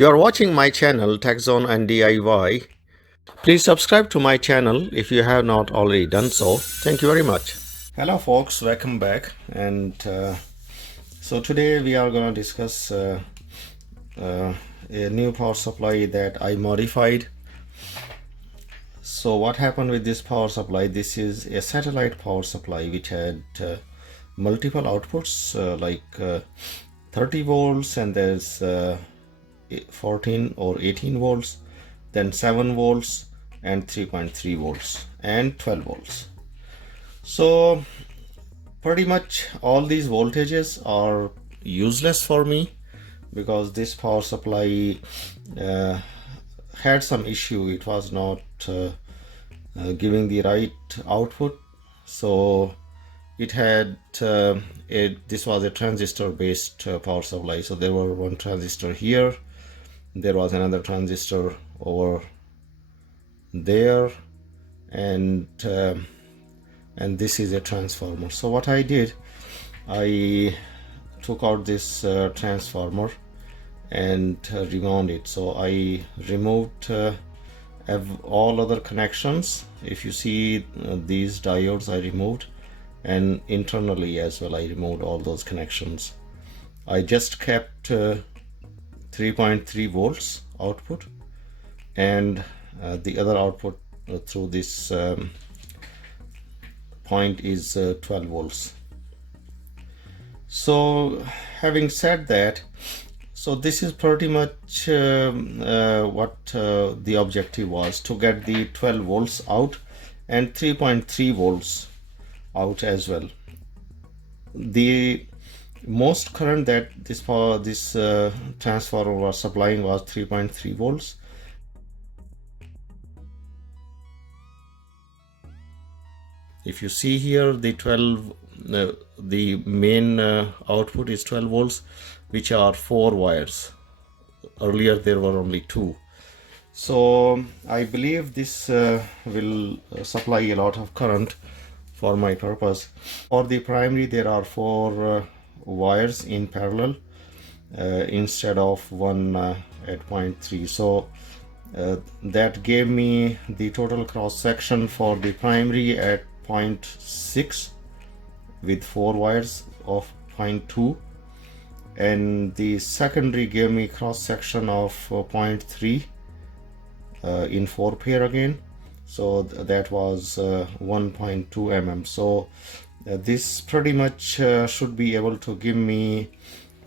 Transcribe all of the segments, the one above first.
You are watching my channel TechZone and DIY. Please subscribe to my channel if you have not already done so. Thank you very much. Hello folks, welcome back. And so today we are going to discuss a new power supply that I modified. So what happened with this power supply? This is a satellite power supply which had multiple outputs like 30 volts, and there's 14 or 18 volts, then 7 volts and 3.3 volts and 12 volts. So pretty much all these voltages are useless for me because this power supply had some issue. It was not giving the right output. So it had this was a transistor based power supply. So there were one transistor here, there was another transistor over there, and this is a transformer. So what I did, I took out this transformer and rewound it. So I removed all other connections. If you see these diodes I removed, and internally as well I removed all those connections. I just kept 3.3 volts output, and the other output through this point is 12 volts. So having said that, so this is pretty much what the objective was, to get the 12 volts out and 3.3 volts out as well. The most current that this transformer was supplying was 3.3 volts. If you see here, the main output is 12 volts, which are 4 wires. Earlier there were only 2. So I believe this will supply a lot of current for my purpose. For the primary there are 4 wires in parallel instead of one at 0.3. So that gave me the total cross section for the primary at 0.6 with 4 wires of 0.2, and the secondary gave me cross section of 0.3 in 4 pair again. So that was 1.2 mm. So this pretty much should be able to give me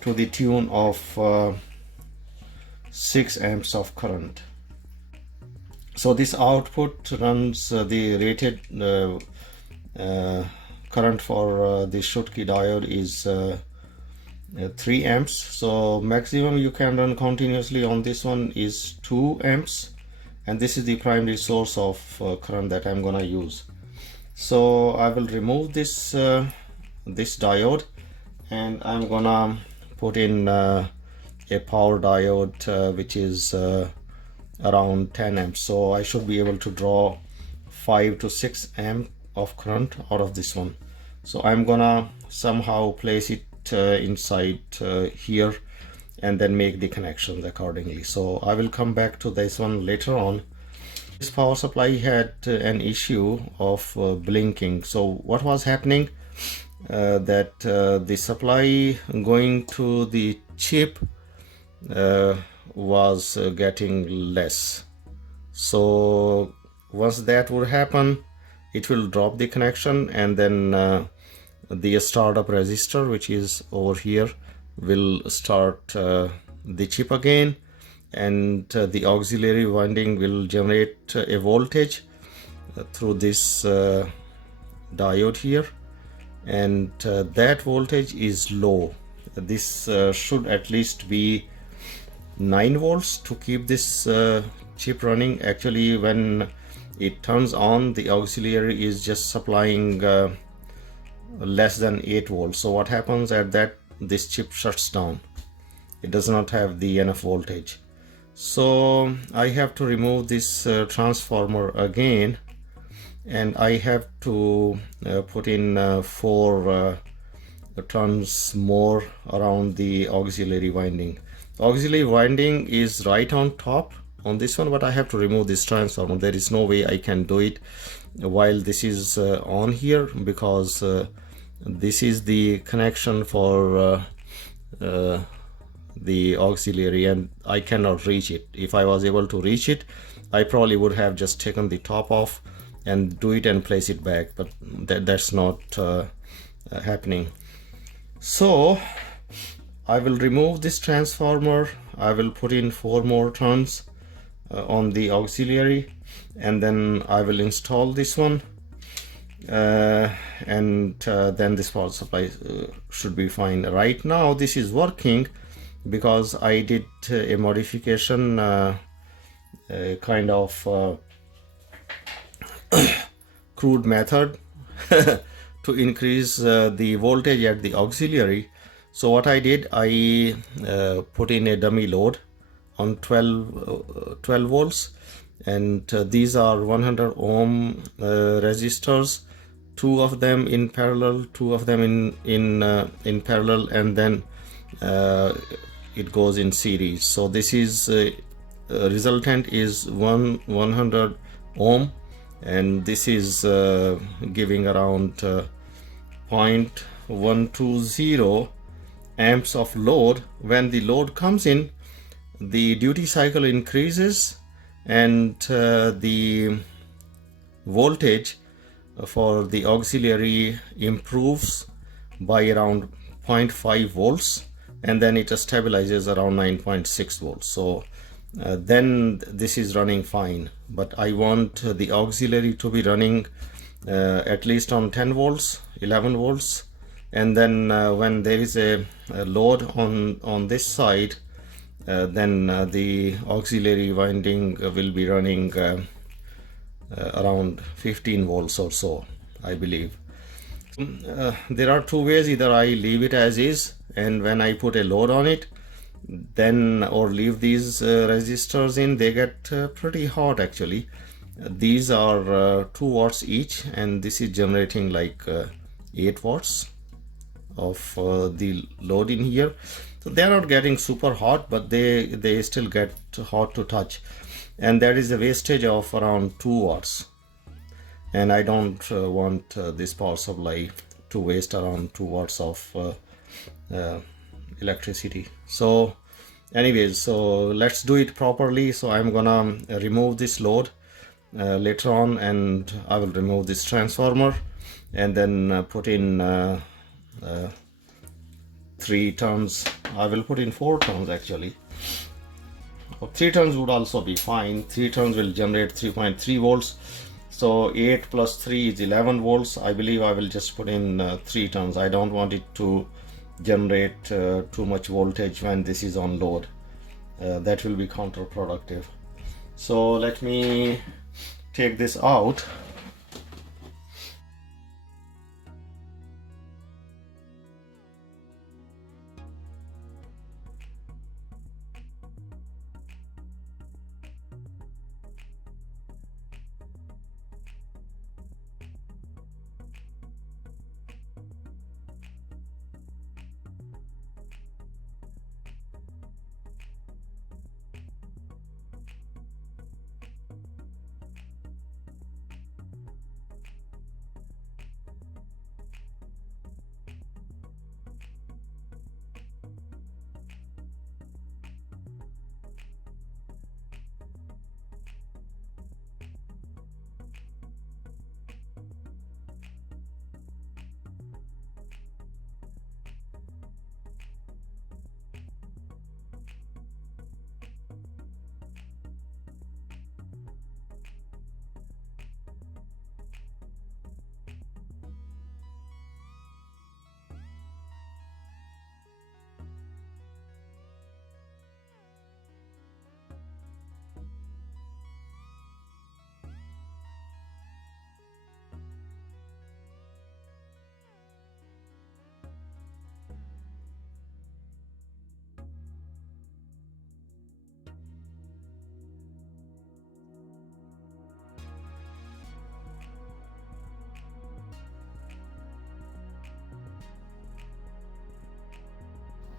to the tune of 6 amps of current. So this output runs the rated current for the Schottky diode is 3 amps. So maximum you can run continuously on this one is 2 amps, and this is the primary source of current that I'm gonna use. So I will remove this this diode, and I'm gonna put in a power diode which is around 10 amps. So I should be able to draw 5 to 6 amp of current out of this one. So I'm gonna somehow place it inside here and then make the connections accordingly. So I will come back to this one later on. This power supply had an issue of blinking. So what was happening, that the supply going to the chip was getting less. So once that would happen, it will drop the connection, and then the startup resistor, which is over here, will start the chip again, and the auxiliary winding will generate a voltage through this diode here, and that voltage is low. This should at least be 9 volts to keep this chip running. Actually, when it turns on, the auxiliary is just supplying less than 8 volts. So what happens at that, this chip shuts down. It does not have the enough voltage. So I have to remove this transformer again, and I have to put in 4 turns more around the auxiliary winding. auxiliary winding is right on top on this one, but I have to remove this transformer. There is no way I can do it while this is on here, because this is the connection for the auxiliary, and I cannot reach it. If I was able to reach it, I probably would have just taken the top off and do it and place it back, but that's not happening. So I will remove this transformer. I will put in 4 more turns on the auxiliary, and then I will install this one, and then this power supply should be fine. Right now this is working because I did a modification, kind of crude method to increase the voltage at the auxiliary. So what I did, I put in a dummy load on 12 volts, and these are 100 ohm resistors, 2 of them in parallel, 2 of them in parallel, and then it goes in series. So this is resultant is 100 ohm, and this is giving around 0.120 amps of load. When the load comes in, the duty cycle increases, and the voltage for the auxiliary improves by around 0.5 volts, and then it stabilizes around 9.6 volts. So then this is running fine, but I want the auxiliary to be running at least on 10 volts, 11 volts, and then when there is a load on this side, then the auxiliary winding will be running around 15 volts or so, I believe. There are 2 ways: either I leave it as is, and when I put a load on it, then, or leave these resistors in. They get pretty hot actually. These are 2 watts each, and this is generating like 8 watts of the load in here. So they are not getting super hot, but they still get hot to touch, and there is a wastage of around 2 watts, and I don't want this power supply to waste around 2 watts of electricity. So anyways, so let's do it properly. So I'm gonna remove this load later on, and I will remove this transformer, and then put in 3 turns. I will put in 4 turns actually. 3 turns would also be fine. 3 turns will generate 3.3 volts. So 8 plus 3 is 11 volts. I believe I will just put in 3 turns. I don't want it to generate too much voltage when this is on load. That will be counterproductive. So let me take this out.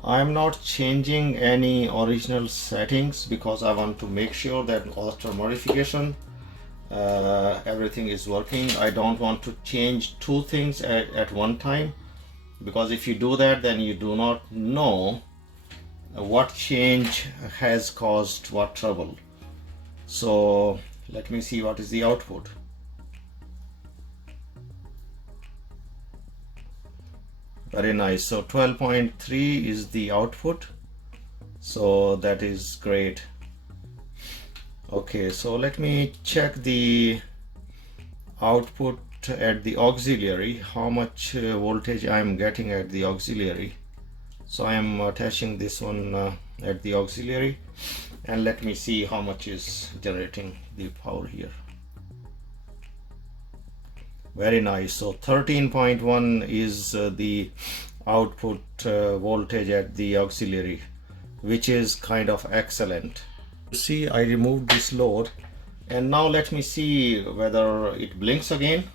I'm not changing any original settings because I want to make sure that after modification everything is working. I don't want to change two things at one time, because if you do that, then you do not know what change has caused what trouble. So let me see what is the output. Very nice. So 12.3 is the output, so that is great. Okay, so let me check the output at the auxiliary, how much voltage I am getting at the auxiliary. So I am attaching this one at the auxiliary, and let me see how much is generating the power here. Very nice. So 13.1 is the output voltage at the auxiliary, which is kind of excellent. You see, I removed this load, and now let me see whether it blinks again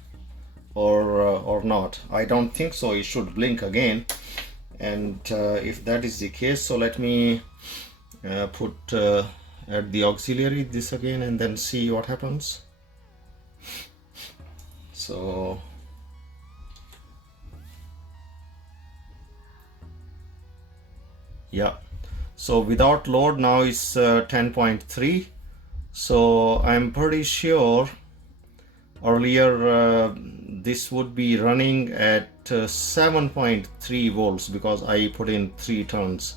or not. I don't think so. It should blink again, and if that is the case, so let me put at the auxiliary this again and then see what happens. So yeah, so without load now is 10.3. so I'm pretty sure earlier this would be running at 7.3 volts because I put in 3 turns.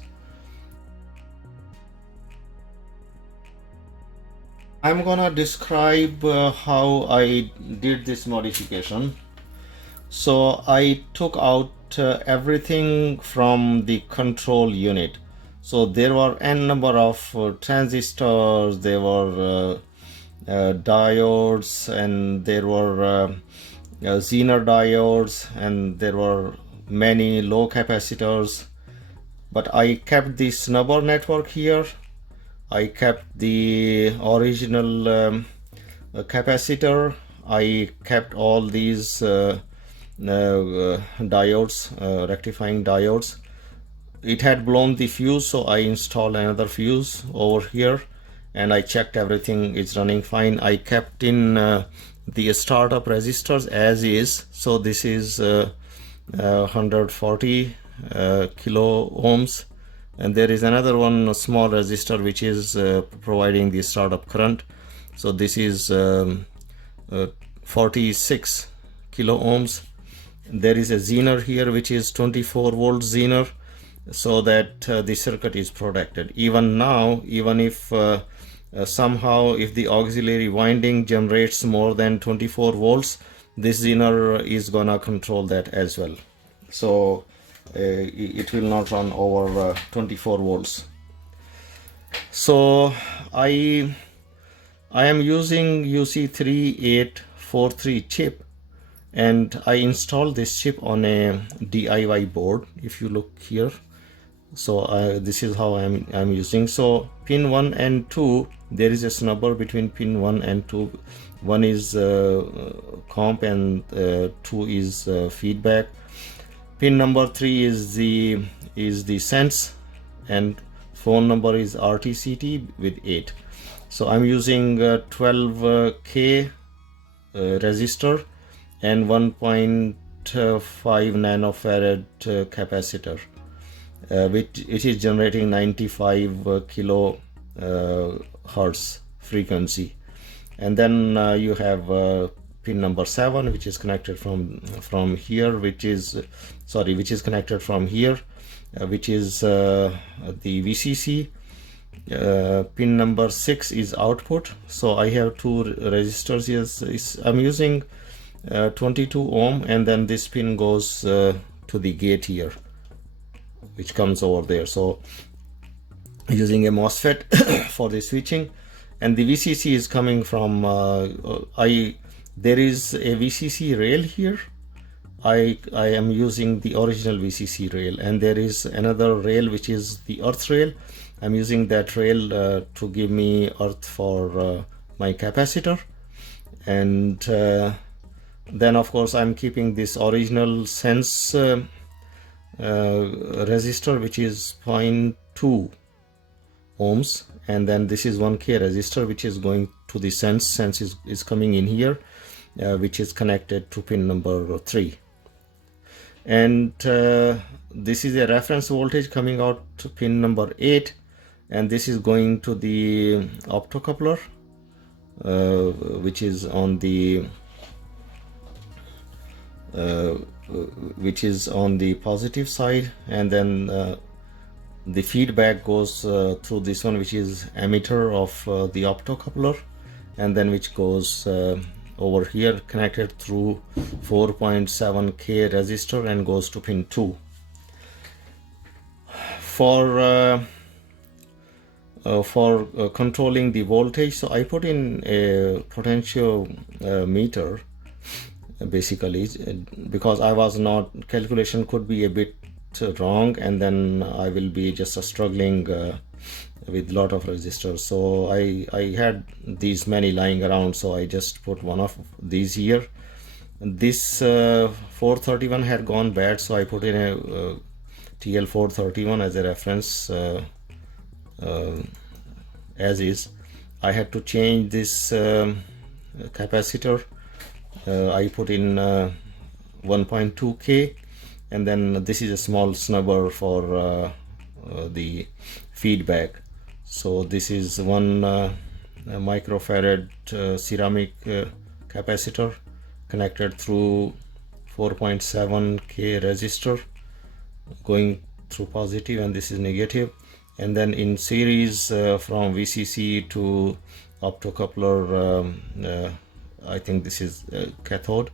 I'm gonna describe how I did this modification. So I took out everything from the control unit. So there were n number of transistors, there were diodes, and there were Zener diodes, and there were many low capacitors, but I kept the snubber network here. I kept the original capacitor. I kept all these diodes, rectifying diodes. It had blown the fuse, so I installed another fuse over here, and I checked everything is running fine. I kept in the startup resistors as is. So this is 140 kilo ohms, and there is another one, a small resistor, which is providing the startup current. So this is 46 kilo ohms. There is a Zener here which is 24 volt Zener, so that the circuit is protected. Even now, even if somehow if the auxiliary winding generates more than 24 volts, this Zener is gonna control that as well. So it will not run over 24 volts. So I am using UC3843 chip, and I installed this chip on a DIY board. If you look here, so this is how I'm using. So pin 1 and 2, there is a snubber between pin 1 and 2. One is comp and 2 is feedback. Pin number 3 is the sense, and phone number is RTCT with 8. So I'm using 12K resistor and 1.5 nanofarad capacitor, which it is generating 95 kilo hertz frequency. And then you have pin number 7, which is connected from here, which is connected from here, which is the VCC. Pin number 6 is output. So I have 2 resistors here. I'm using 22 ohm, and then this pin goes to the gate here, which comes over there. So using a MOSFET for the switching, and the VCC is coming from there is a VCC rail here. I am using the original VCC rail, and there is another rail which is the earth rail. I'm using that rail to give me earth for my capacitor, and then of course I'm keeping this original sense resistor which is 0.2 ohms, and then this is 1K resistor which is going to the sense is coming in here, which is connected to pin number 3, and this is a reference voltage coming out to pin number 8, and this is going to the optocoupler, which is on the positive side, and then the feedback goes through this one, which is emitter of the optocoupler, and then which goes over here connected through 4.7K resistor and goes to pin 2. For controlling the voltage, so I put in a potential meter, basically, because I was not, calculation could be a bit wrong, and then I will be just struggling with lot of resistors. So I had these many lying around, so I just put one of these here. This 431 had gone bad, so I put in a TL431 as a reference, as is. I had to change this capacitor. I put in 1.2K, and then this is a small snubber for the feedback. So this is 1 microfarad ceramic capacitor connected through 4.7K resistor going through positive, and this is negative, and then in series from VCC to optocoupler, I think this is cathode,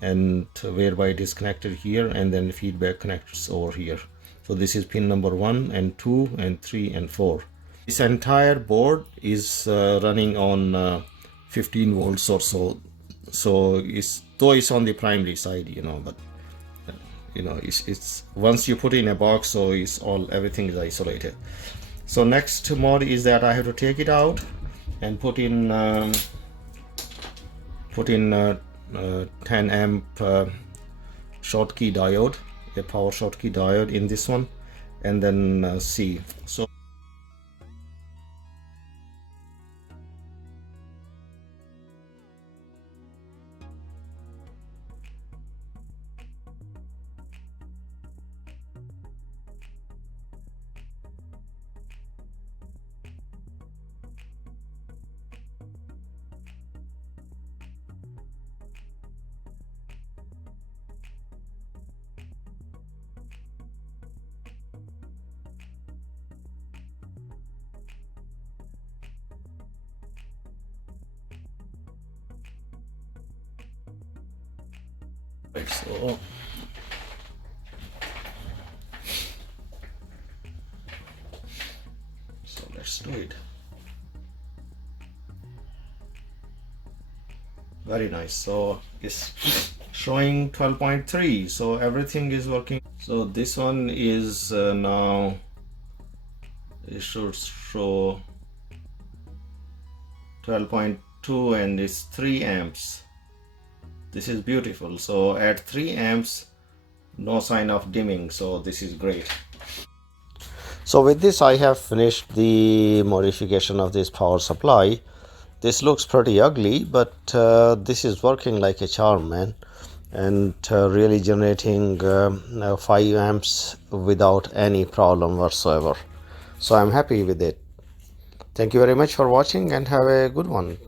and whereby it is connected here, and then feedback connects over here. So this is pin number 1 and 2 and 3 and 4. This entire board is running on 15 volts or so. So though it's on the primary side, but it's once you put in a box, so everything is isolated. So next mod is that I have to take it out and put in 10 amp Schottky diode, a power Schottky diode in this one, and then see. So let's do it. Very nice. So it's showing 12.3, so everything is working. So this one is now, it should show 12.2, and it's 3 amps. This is beautiful. So at 3 amps, no sign of dimming, so this is great. So with this, I have finished the modification of this power supply. This looks pretty ugly, but this is working like a charm, man, and really generating 5 amps without any problem whatsoever. So I'm happy with it. Thank you very much for watching, and have a good one.